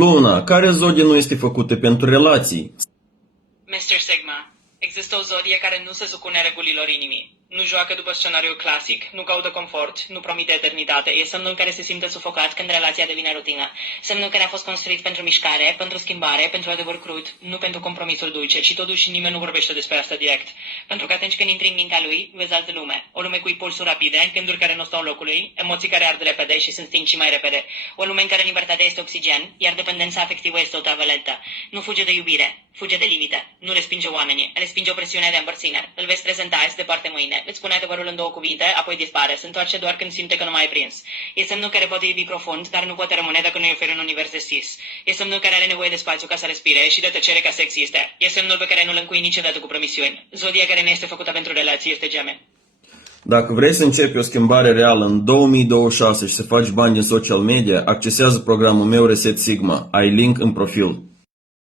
Luna, care zodie nu este făcută pentru relații? Mr. Sigma, există o zodie care nu se supune regulilor inimii. Nu joacă după scenariul clasic, nu caută confort, nu promite eternitate. E semnul care se simte sufocat când relația devine rutină. Semnul care a fost construit pentru mișcare, pentru schimbare, pentru adevăr crud, nu pentru compromisul dulce. Și totuși nimeni nu vorbește despre asta direct. Pentru că atunci când intri în mintea lui, vezi altă lume. O lume cu impulsuri rapide, gânduri care nu stau în locul lui, emoții care ard repede și sunt sting și mai repede. O lume în care libertatea este oxigen, iar dependența afectivă este o travă lentă. Nu fuge de iubire, fuge de limite. Nu respinge oamenii, respinge opresiunea de împărțineri. Îl vezi prezenta azi, departe mâine. Îți spune adevărul în două cuvinte, apoi dispare. Se întoarce doar când simte că nu mai e prins. E semnul care poate iubi profund, dar nu poate rămâne dacă nu-i oferi un univers deschis. E semnul care are nevoie de spațiu ca să respire și de tăcere ca să existe. E semnul pe care nu-l încui niciodată cu promisiuni. Zodia care nu este făcută pentru relații este Gemeni. Dacă vrei să începi o schimbare reală în 2026 și să faci bani din social media, accesează programul meu Reset Sigma. Ai link în profil.